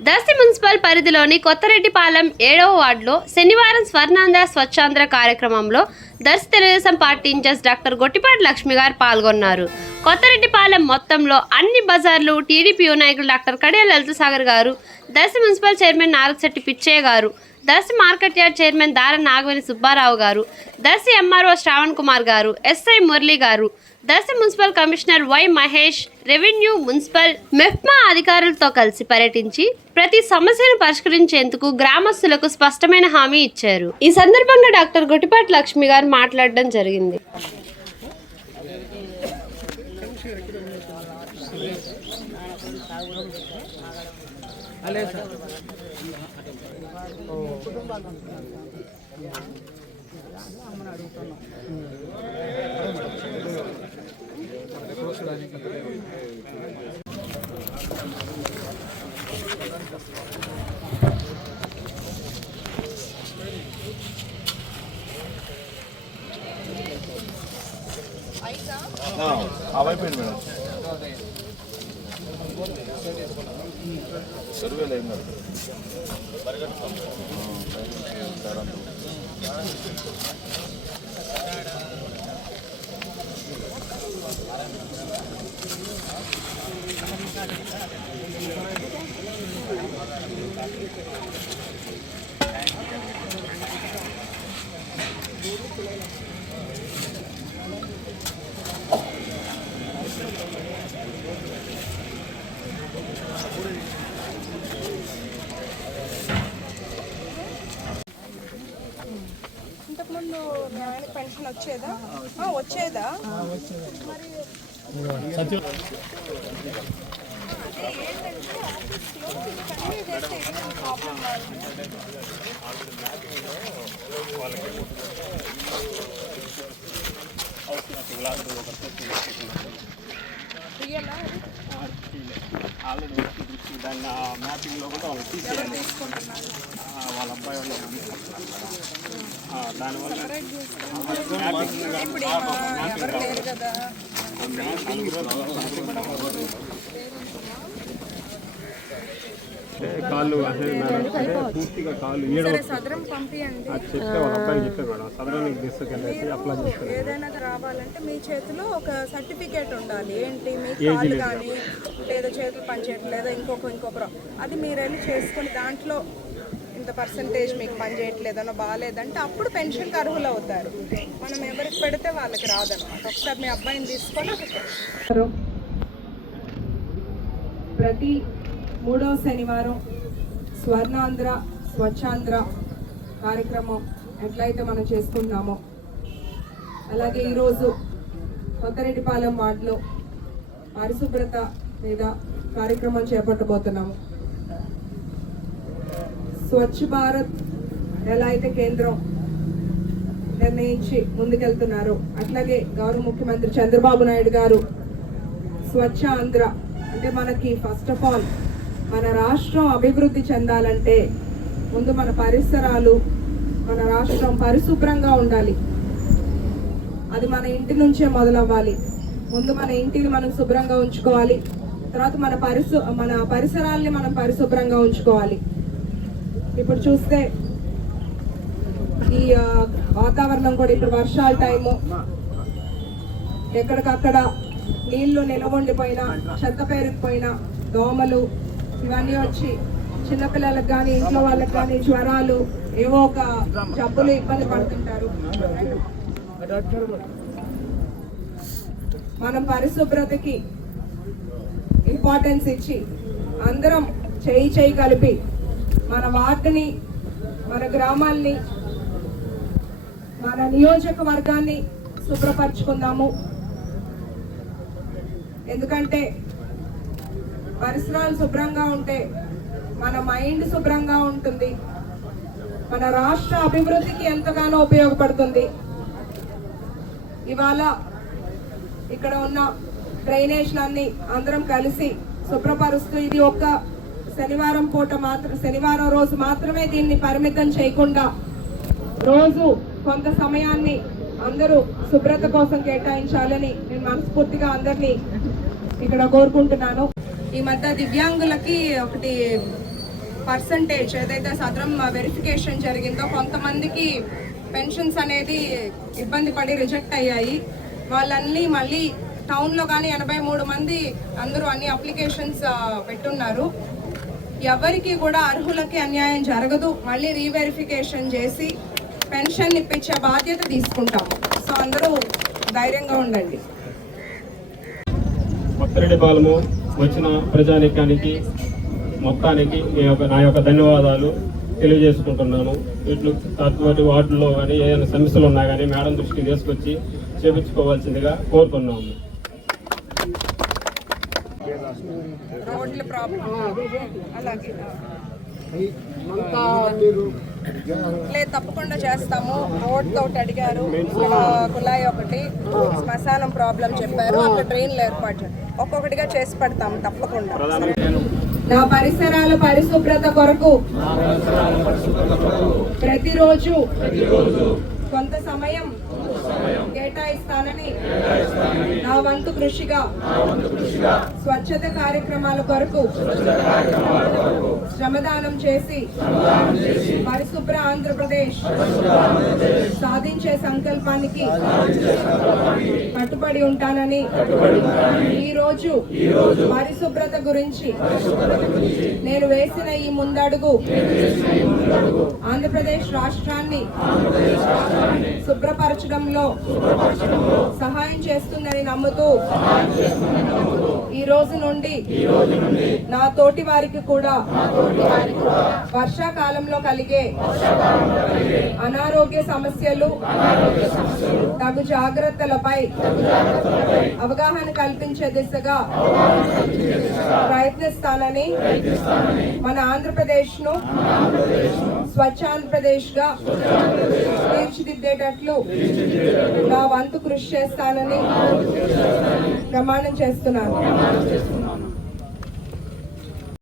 Darsi municipal పరిధిలోని కొత్తరెడ్డిపాలెం ఏడవ వార్డులో శనివారం స్వర్ణాంధ్ర స్వచ్ఛాంధ్ర కార్యక్రమంలో Darsi Telugu Desam party incharge doctor Gottipati Lakshmi garu పాల్గొన్నారు. కొత్తరెడ్డిపాలెం మొత్తంలో అన్ని బజార్లు టీడీపీ నాయకులు doctor Kadiya Lalitha Sagar garu Darsi municipal chairman Narakasetti Pichaiah garu Darsi market yard chairman దార నాగవేణి సుబ్బారావు గారు Darsi MRO Shravan Kumar garu SI Murali garu Darsi municipal commissioner Y Mahesh revenue municipal MEPMA అధికారులతో కలిసి పర్యటించి ప్రతి సమస్యను పరిష్కరించేందుకు గ్రామస్తులకు స్పష్టమైన హామీ ఇచ్చారు. ఈ సందర్భంగా డాక్టర్ గుటిపాటి లక్ష్మి గారు మాట్లాడడం జరిగింది. అవైపోయింది మేడం సర్వేలు ఏం కాదు Thank you. ఆయన పెన్షన్ వచ్చేదా ఆ, వచ్చేదా రియలా ఆల్రెడీ వచ్చి దాన్ని మ్యాపింగ్లో కూడా వాళ్ళు తీసేయాలి వాళ్ళ అబ్బాయి వాళ్ళు దానివల్ల మ్యాపింగ్ ఇప్పుడు కాళ్ళు మేడం అంటే పూర్తిగా కాళ్ళు సదరం పంపియండి. అది చెప్తే వాళ్ళ అబ్బాయి చెప్పారు మేడం. సదరానికి తీసుకెళ్ళేసి అప్లై చేస్తారు. ఏదైనా రావాలంటే మీ చేతిలో ఒక సర్టిఫికేట్ ఉండాలి. ఏంటి? మీ కాళ్ళు కానీ లేదా చేతులు పనిచేయట్లేదో ఇంకొక ఇంకొకరు. అది మీరు వెళ్ళి చేసుకొని దాంట్లో ఇంత పర్సంటేజ్ మీకు పని చేయట్లేదనో బాగాలేదంటే అప్పుడు పెన్షన్కి అర్హులు అవుతారు. మనం ఎవరికి పెడితే వాళ్ళకి రాదనమాట ఒకసారి మీ అబ్బాయిని తీసుకొని ప్రతి మూడవ శనివారం స్వర్ణాంధ్ర స్వచ్ఛాంధ్ర కార్యక్రమం ఎట్లయితే మనం చేసుకుంటున్నామో. అలాగే ఈరోజు కొత్తరెడ్డిపాలెం వార్డులో పరిశుభ్రత మీద కార్యక్రమం చేపట్టబోతున్నాము. స్వచ్ఛ భారత్ ఎలా అయితే కేంద్రం నిర్ణయించి ముందుకెళ్తున్నారో అట్లాగే గౌరవ ముఖ్యమంత్రి చంద్రబాబు నాయుడు గారు స్వచ్ఛ ఆంధ్ర అంటే మనకి ఫస్ట్ ఆఫ్ ఆల్ మన రాష్ట్రం అభివృద్ధి చెందాలంటే ముందు మన పరిసరాలు మన రాష్ట్రం పరిశుభ్రంగా ఉండాలి. అది మన ఇంటి నుంచే మొదలవ్వాలి. ముందు మన ఇంటిని మనం శుభ్రంగా ఉంచుకోవాలి. తర్వాత మన పరిశు మన పరిసరాల్ని మనం పరిశుభ్రంగా ఉంచుకోవాలి. ఇప్పుడు చూస్తే ఈ వాతావరణం కూడా ఇప్పుడు వర్షాల టైము. ఎక్కడికక్కడ నీళ్ళు నిలవండిపోయినా చెత్త పేరుకుపోయినా దోమలు ఇవన్నీ వచ్చి చిన్నపిల్లలకు కానీ ఇంట్లో వాళ్ళకి కానీ జ్వరాలు ఏవో ఒక జబ్బులు ఇబ్బంది పడుతుంటారు. మనం పరిశుభ్రతకి ఇంపార్టెన్స్ ఇచ్చి అందరం చేయి చేయి కలిపి మన వార్డుని మన గ్రామాల్ని మన నియోజకవర్గాన్ని శుభ్రపరచుకుందాము. ఎందుకంటే పరిసరాలు శుభ్రంగా ఉంటే మన మైండ్ శుభ్రంగా ఉంటుంది. మన రాష్ట్ర అభివృద్ధికి ఎంతగానో ఉపయోగపడుతుంది. ఇవాళ ఇక్కడ ఉన్న డ్రైనేజ్లన్నీ అందరం కలిసి శుభ్రపరుస్తూ ఇది ఒక్క శనివారం పూట మాత్రం శనివారం రోజు మాత్రమే దీన్ని పరిమితం చేయకుండా రోజు కొంత సమయాన్ని అందరూ శుభ్రత కోసం కేటాయించాలని నేను మనస్ఫూర్తిగా అందరినీ ఇక్కడ కోరుకుంటున్నాను. ఈ మధ్య దివ్యాంగులకి ఒకటి పర్సంటేజ్ ఏదైతే సదరం వెరిఫికేషన్ జరిగిందో కొంతమందికి పెన్షన్స్ అనేది ఇబ్బంది పడి రిజెక్ట్ అయ్యాయి. వాళ్ళన్నీ మళ్ళీ టౌన్లో కానీ ఎనభై మూడు మంది అందరూ అన్ని అప్లికేషన్స్ పెట్టున్నారు. ఎవరికి కూడా అర్హులకి అన్యాయం జరగదు. మళ్ళీ రీవెరిఫికేషన్ చేసి పెన్షన్ ఇప్పించే బాధ్యత తీసుకుంటాము సో అందరూ ధైర్యంగా ఉండండి. వచ్చిన ప్రజానికానికి మొత్తానికి మీ యొక్క నా యొక్క ధన్యవాదాలు తెలియజేసుకుంటున్నాను. ఇట్లు అటువంటి వార్డుల్లో కానీ ఏదైనా సమస్యలు ఉన్నా కానీ మేడం దృష్టికి తీసుకొచ్చి చేపించుకోవాల్సిందిగా కోరుతున్నాము. రోడ్ల ప్రాబ్లం. అలాగే. లేదు తప్పకుండా చేస్తాము. రోడ్ తోటి అడిగారు. కుళాయి ఒకటి శ్మశానం ప్రాబ్లం చెప్పారు. అక్కడ ట్రైన్లు ఏర్పాటు. ఒక్కొక్కటిగా చేసి పెడతాము తప్పకుండా. నా పరిసరాల పరిశుభ్రత కొరకు ప్రతిరోజు కొంత సమయం కేటాయిస్తానని నా వంతు కృషిగా స్వచ్ఛత కార్యక్రమాల కొరకు శ్రమదానం చేసి పరిశుభ్ర ఆంధ్రప్రదేశ్ సాధించే సంకల్పానికి కట్టుబడి ఉంటానని ఈ రోజు పరిశుభ్రత గురించి నేను వేసిన ఈ ముందడుగు ఆంధ్రప్రదేశ్ రాష్ట్రాన్ని శుభ్రపరచడంలో సహాయం చేస్తుందని నమ్ముతూ ఈ రోజు నుండి నా తోటి వారికి కూడా వర్షాకాలంలో కలిగే అనారోగ్య సమస్యలు తగు జాగ్రత్తలపై అవగాహన కల్పించే దిశగా ప్రయత్నిస్తానని మన ఆంధ్రప్రదేశ్ను స్వచ్ఛ ఆంధ్రప్రదేశ్గా తీర్చిదిద్దేటట్లు నా వంతు కృషి చేస్తానని ప్రమాణం చేస్తున్నాను.